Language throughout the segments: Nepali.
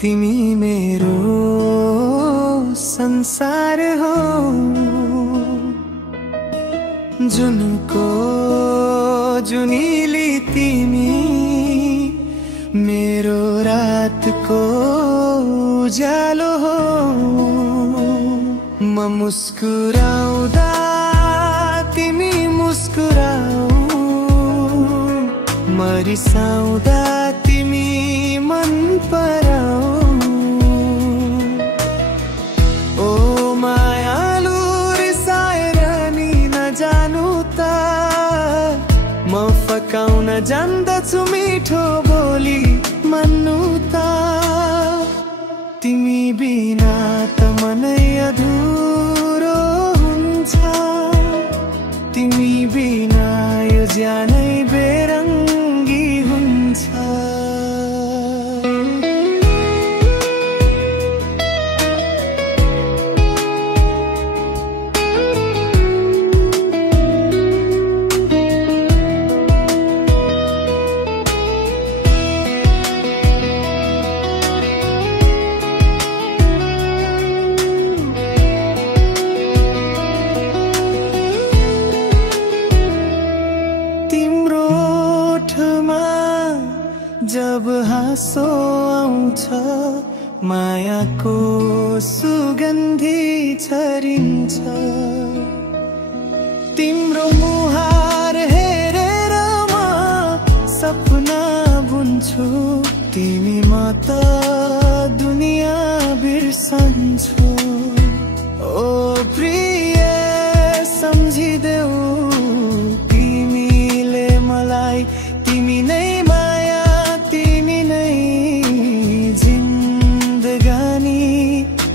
तिमी मेरो संसार हो, जुनको जुनिली तिमी मेरो रातको उज्यालो हो। म मुस्कुराउँदा तिमी मुस्कुराऊ, म रिसाउँदा तिमी मन पराऊ। ओ मायालु रिसाएर नि नजानु त, म फकाउन जान्दछु मिठो बोली मान्नु त। तिमी बिना त मनै अधुरो हुन्छ, तिमी बिना यो ज्यानै बेरङ्गी हुन्छ। जब हाँसो आउँछ मायाको सुगन्धी छरिन्छ, तिम्रो मुहार हेरेर म सपना बुन्छु। तिमी म त दुनियाँ बिर्सन्छु। ओ प्रिय सम्झिदेऊ तिमीले मलाई, तिमी नै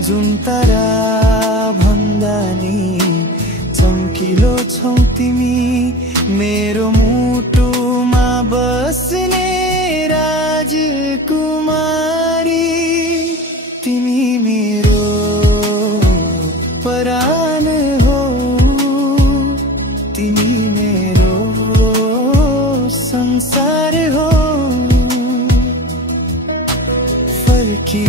जुन तारा भन्दा नि चम्किलो छौ तिमी, मेरो मुटुमा बस्ने राजकुमारी। तिमी मेरो परान हो, तिमी मेरो संसार हो। फर्की